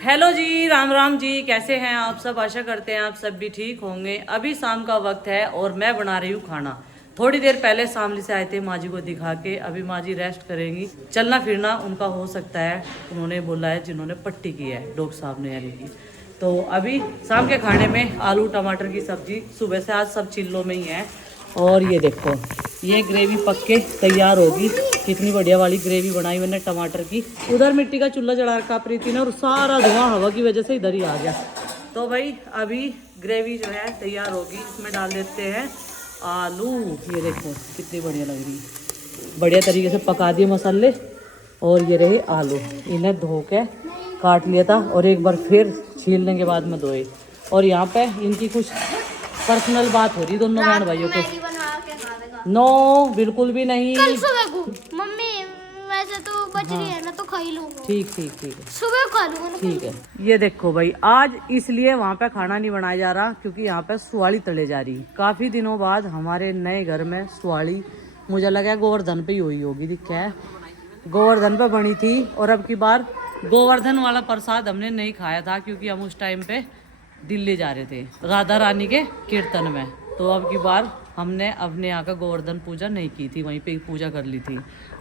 Hello जी, राम राम जी। कैसे हैं आप सब? आशा करते हैं आप सब भी ठीक होंगे। अभी शाम का वक्त है और मैं बना रही हूँ खाना। थोड़ी देर पहले शामली से आए थे माँ जी को दिखा के। अभी माँ जी रेस्ट करेंगी। चलना फिरना उनका हो सकता है, उन्होंने बोला है, जिन्होंने पट्टी की है डॉक्टर साहब ने यानी कि। तो अभी शाम के खाने में आलू टमाटर की सब्जी, सुबह से आज सब चिल्लों में ही है। और ये देखो, ये ग्रेवी पक के तैयार होगी। कितनी बढ़िया वाली ग्रेवी बनाई मैंने टमाटर की। उधर मिट्टी का चूल्हा जला रखा प्रीति ने और सारा धुआं हवा की वजह से इधर ही आ गया। तो भाई अभी ग्रेवी जो है तैयार होगी, इसमें डाल देते हैं आलू। ये देखो कितनी बढ़िया लग रही है, बढ़िया तरीके से पका दिए मसाले। और ये रहे आलू, इन्हें धो के काट लिया था और एक बार फिर छीलने के बाद में धोए। और यहाँ पे इनकी कुछ पर्सनल बात हो रही दोनों बहन भाइयों को। नो, बिल्कुल भी नहीं। कल सुबह को मम्मी वैसे तो बच रही है ना, तो खा ही लूंगा। ठीक ठीक ठीक है, सुबह खा लूंगा। ठीक है। ये देखो भाई, आज इसलिए वहाँ पे खाना नहीं बनाया जा रहा क्योंकि यहाँ पे सुवाली तले जा रही। काफी दिनों बाद हमारे नए घर में सुवाली, मुझे लगा गोवर्धन पे ही हुई होगी। दिखा है, गोवर्धन पे बनी थी। और अब की बार गोवर्धन वाला प्रसाद हमने नहीं खाया था क्योंकि हम उस टाइम पे दिल्ली जा रहे थे राधा रानी के कीर्तन में। तो अब की बार हमने अपने यहाँ का गोवर्धन पूजा नहीं की थी, वहीं पे ही पूजा कर ली थी।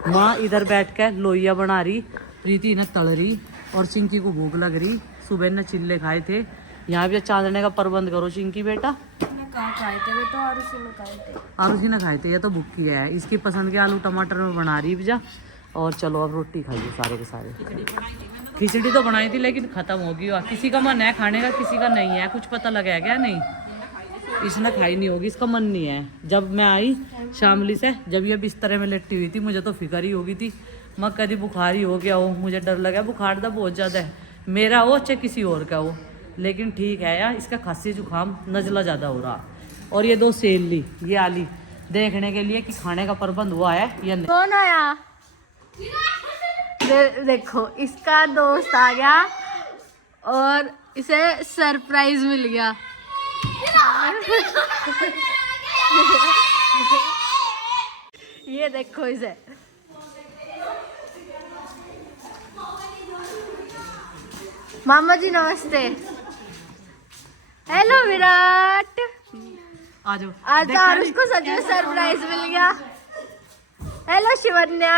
माँ इधर बैठ कर लोइया बना रही, प्रीति इन्हें तल रही और चिंकी को भूख लग रही। सुबह ने चिल्ले खाए थे। यहाँ भी चांदने का प्रबंध करो चिंकी बेटा। खाए थे वे तो, और उसी ने खाए थे, ये तो भूखी है। इसकी पसंद के आलू टमाटर में बना रही भजा। और चलो अब रोटी खाइए सारे के सारे। खिचड़ी तो बनाई थी लेकिन खत्म होगी। किसी का मन है खाने का, किसी का नहीं है। कुछ पता लगा है क्या? नहीं, इसने खाई नहीं होगी, इसका मन नहीं है। जब मैं आई शामली से, जब ये बिस्तर में लेटी हुई थी, मुझे तो फिक्र ही होगी थी। मैं कभी बुखार ही हो गया हो, मुझे डर लगा। बुखार था बहुत ज़्यादा है, मेरा हो चाहे किसी और का हो, लेकिन ठीक है यार, इसका खांसी जुकाम नज़ला ज़्यादा हो रहा। और ये दो सेल ली, ये आली देखने के लिए कि खाने का प्रबंध हुआ है या नहीं। कौन आया? देखो इसका दोस्त आ गया और इसे सरप्राइज मिल गया। ये देखो इसे। मामा जी नमस्ते। हेलो विराट, आ जाओ। आज तो आरुष को सच में सरप्राइज मिल गया। हेलो शिवन्या।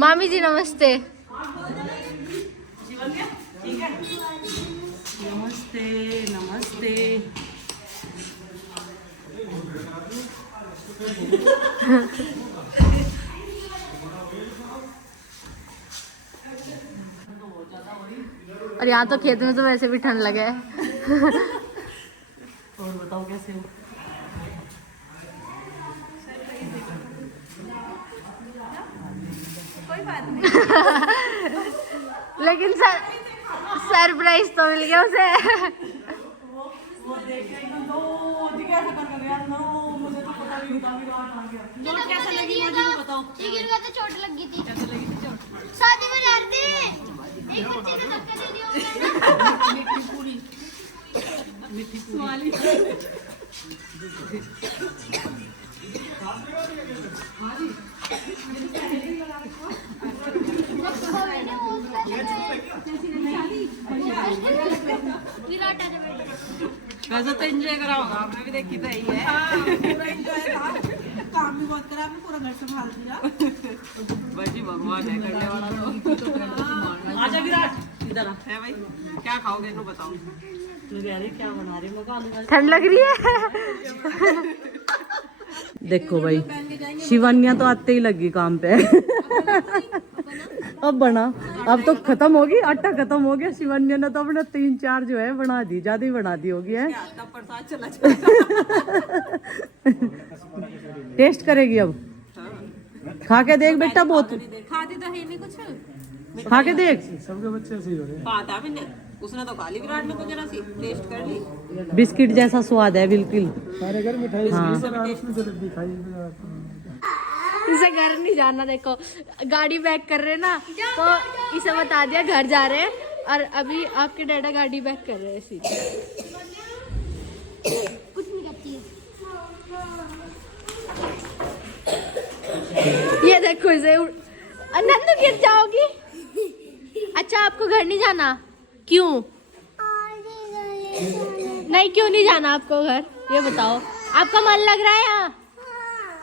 मामी जी नमस्ते। नमस्ते नमस्ते। और यहाँ तो खेत में तो वैसे भी ठंड लगे है। और बताओ कैसे हो? कोई बात नहीं। लेकिन सरप्राइज तो मिल गया उसे। वो देख के एकदम जी कैसा कर यार। नो, मुझे तो पता नहीं था। विराट आ गया। चोट कैसा लगी मुझे भी बताओ। गिर गया तो चोट लगी थी। कैसे लगी थी चोट? शादी में जा रहे थे, एक बच्चे को धक्का दे दिया। मिट्टी पूरी वाली। विराट वैसे तो एंजॉय करा होगा आपने भी, देखी तो यही है। पूरा एंजॉय था, काम भी बहुत करा, आपने पूरा घर संभाल दिया। वही भगवान है करने वाला तो। आजा विराट इधर आ। है भाई, क्या खाओगे इनको बताओ। क्या बना रही हो? ठंड लग रही है। देखो भाई, शिवानिया तो आते ही लगी काम पे। अब बना, अब तो खत्म होगी, आटा खत्म हो गया। शिवानिया ने तो अपने 3-4 जो है बना दी, ज्यादा ही बना दी होगी है। टेस्ट करेगी अब, खा के देख बेटा। बहुत खाती तो है नहीं कुछ, खा के देख। सबके बच्चे ऐसे ही हो रहे हैं। पता भी नहीं, उसने तो खा ली विराट ने तो जरा सी टेस्ट कर ली। बिस्किट जैसा स्वाद है बिल्कुल। सारे घर मिठाई उसमें जलेबी खाई। इसे घर नहीं जाना। देखो गाड़ी बैक कर रहे ना, तो इसे बता दिया घर जा रहे हैं। और अभी आपके डैडा गाड़ी बैक कर रहे हैं सीधे। कुछ नहीं करती है। ये देखो इसे, नंदू गिर जाओगी। अच्छा आपको घर नहीं जाना? क्यों नहीं, क्यों नहीं जाना आपको घर, ये बताओ। आपका मन लग रहा है यहाँ?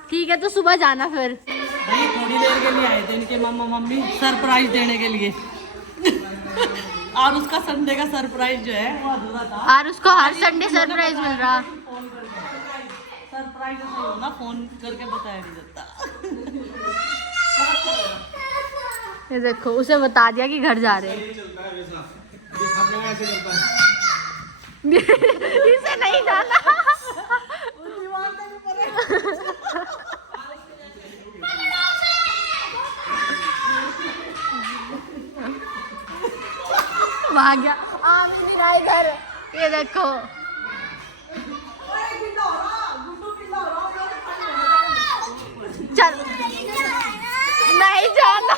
ठीक है तो सुबह जाना फिर। भाई थोड़ी देर के लिए आए थे इनके मम्मा मम्मी सरप्राइज देने के लिए और उसका संडे का सरप्राइज जो है वो अधूरा था। और उसको हर संडे सरप्राइज मिल रहा। सरप्राइज ना फोन करके बताया नहीं जाता। ये देखो उसे बता दिया कि घर जा रहे हैं। इसे नहीं जाना। भाग गया इधर। ये देखो चल नहीं जाना।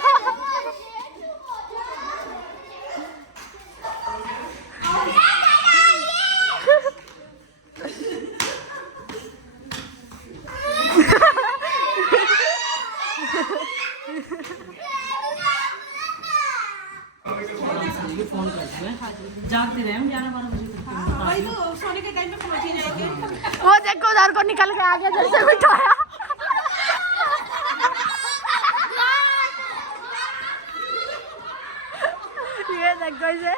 फोन करते हैं, जागते रहे हम 11-12 बजे तक। भाई तो सोने के टाइम पे पहुंच ही जाएंगे। वो देखो उधर को निकल के आ गया जैसे बिठाया। ये देखो इसे,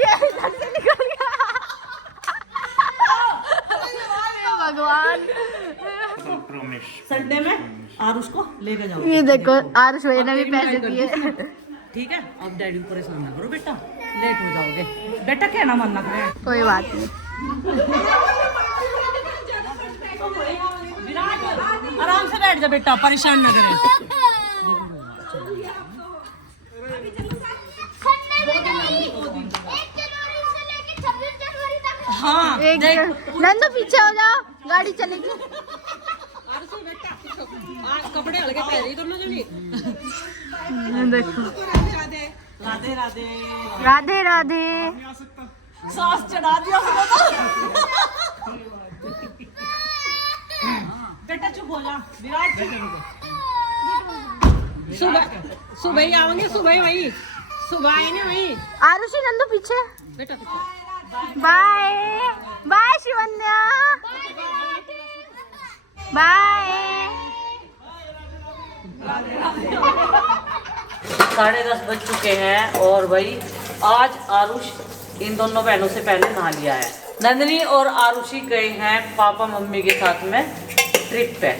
ये इधर से निकल गया। हे भगवान। संडे में आरुष को लेके जाओ। ये देखो आरुष भैया ने भी पैसे दिए। ठीक है, अब डैडी को परेशान ना करो बेटा, लेट हो जाओगे बेटा, कहना मन ना करे। कोई बात नहीं। विराट आराम से बैठ जा बेटा, परेशान ना करे। हाँ देख नंदू पीछे हो जाओ, गाड़ी चलेगी। कपड़े हल्के पहन दोनों जनी। देखो राधे राधे राधे राधे। सांस चढ़ा दिया उसने तो। बेटा चुप हो जा विराट। सुबह सुबह ही आओगे, सुबह ही वही सुबह आए ना वही। आरुषि नंदू पीछे। बेटा बाय बाय शिवन्या, बाय। 10:30 बज चुके हैं और भाई आज आरुष इन दोनों बहनों से पहले नहा लिया है। नंदनी और आरुषि गए हैं पापा मम्मी के साथ में ट्रिप पे,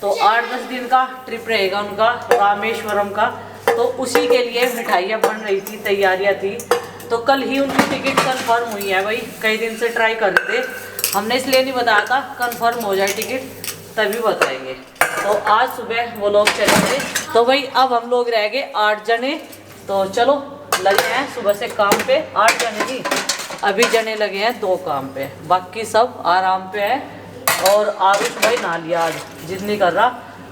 तो 8-10 दिन का ट्रिप रहेगा उनका रामेश्वरम का। तो उसी के लिए मिठाइयाँ बन रही थी, तैयारियाँ थी। तो कल ही उनकी टिकट कंफर्म हुई है भाई, कई दिन से ट्राई कर रहे थे, हमने इसलिए नहीं बताया था, कंफर्म हो जाए टिकट तभी बताएंगे। तो आज सुबह वो लोग चले गए, तो भाई अब हम लोग रह गए 8 जने। तो चलो लगे हैं सुबह से काम पे, 8 जने नहीं, अभी जने लगे हैं 2 काम पे, बाकी सब आराम पे है। और आरुष भाई नहा लिया आज, जिद नहीं कर रहा,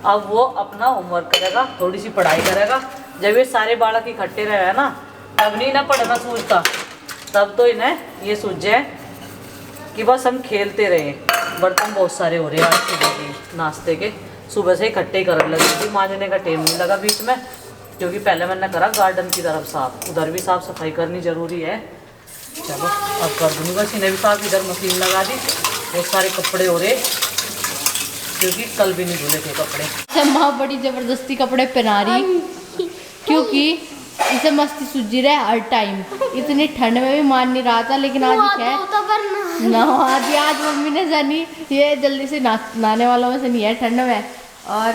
अब वो अपना होमवर्क करेगा, थोड़ी सी पढ़ाई करेगा। जब ये सारे बालक इकट्ठे रहे हैं ना, तब नहीं ना पढ़ना सूझता, तब तो इन्हें ये सूझ जाए कि बस हम खेलते रहे। बर्तन बहुत सारे हो रहे हैं आज सुबह के नाश्ते के, सुबह से इकट्ठे करने लगी थी, मांजने का टाइम नहीं लगा बीच में, क्योंकि पहले मैंने करा गार्डन की तरफ साफ, उधर भी साफ सफाई करनी ज़रूरी है। चलो अब कर दूँगी, बस इन्हें भी साफ, इधर मशीन लगा दी, बहुत सारे कपड़े हो रहे क्योंकि कल भी नहीं धुले थे कपड़े। माँ बड़ी जबरदस्ती कपड़े पहना रही, क्योंकि इसे मस्ती सूझी रहे हर टाइम। इतनी ठंड में भी मान नहीं रहा था, लेकिन आज क्या नहा दिया आज मम्मी ने जानी। ये जल्दी से नहाने वालों में से नहीं है ठंड में। और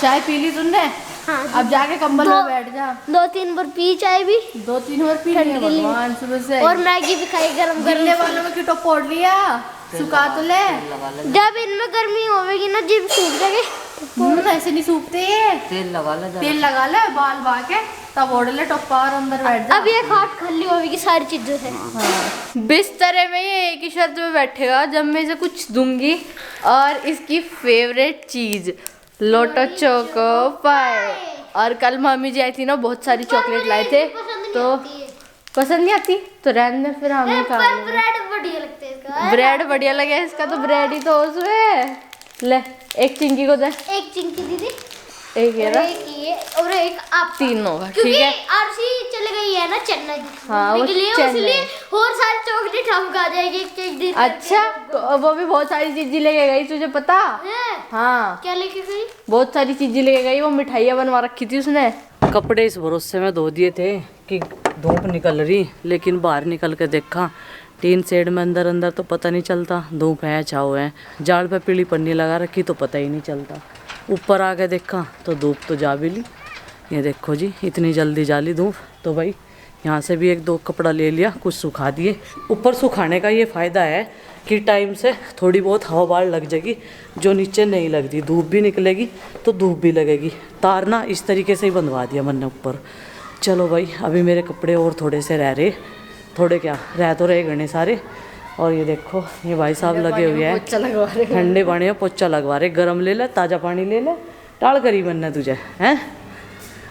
चाय पी ली तुमने? हाँ, अब जाके कंबल में बैठ जा। 2-3 बार पी चाय भी, 2-3 बार पी लिया भगवान सुबह से। और मैगी भी खाई गरम गरम वालों में किटो पोड़ लिया, सुखा तो ले। जब इनमें गर्मी होगी ना जीभ सूख जाएगी। ऐसे नहीं सूखते ये, तेल लगा ले, तेल लगा ले, बाल बा के तब ओढ़ ले टप्पा और अंदर बैठ जा। अब ये खाट खल्ली होगी सारी चीजों से। बिस्तरे में ये एक ही शर्त में बैठेगा जब मैं इसे कुछ दूंगी, और इसकी फेवरेट चीज लोटो चोको पाई। और कल मम्मी जी आई थी ना, बहुत सारी चॉकलेट लाए थे, तो पसंद नहीं आती तो रहने फिर हमें खा पर ब्रेड बढ़िया लगता है इसका। ब्रेड बढ़िया लगे, इसका तो ब्रेड ही तो उसमें। ले एक चिंकी को दे। एक चिंकी दीदी, एक ये रहा, एक ये और एक आप, तीन होगा, क्योंकि ठीक है। आरसी चले गई है ना चेन्नई हाँ, घूमने वो के लिए, चेन्नई। इसलिए और सारी चॉकलेट हमको आ जाएगी एक दिन। अच्छा, तो वो भी बहुत सारी चीजें लेके गई, तुझे पता? है? हाँ, क्या लेके गई? बहुत सारी चीजें लेके गई, वो मिठाइयाँ बनवा रखी थी उसने। कपड़े इस भरोसे में धो दिए थे कि धूप निकल रही, लेकिन बाहर निकल के देखा टीन शेड में अंदर अंदर तो पता नहीं चलता धूप है छाव है, जाल पे पीली पन्नी लगा रखी तो पता ही नहीं चलता। ऊपर आके देखा तो धूप तो जा भी ली, ये देखो जी इतनी जल्दी जाली धूप। तो भाई यहाँ से भी एक दो कपड़ा ले लिया, कुछ सुखा दिए। ऊपर सुखाने का ये फ़ायदा है कि टाइम से थोड़ी बहुत हवा बाहर लग जाएगी, जो नीचे नहीं लगती, धूप भी निकलेगी तो धूप भी लगेगी। तार ना इस तरीके से ही बंधवा दिया मैंने ऊपर। चलो भाई अभी मेरे कपड़े और थोड़े से रह रहे, थोड़े क्या रह तो रहे घने सारे। और ये देखो ये भाई साहब लगे हुए हैं ठंडे पानी में पोछा लगवा रहे, गर्म ले ले ताज़ा पानी ले ले, टाल करी मैंने तुझे हैं।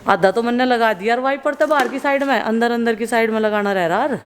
आधा तो मैंने लगा दिया यार वाइपर तो बाहर की साइड में, अंदर अंदर की साइड में लगाना रह रहा।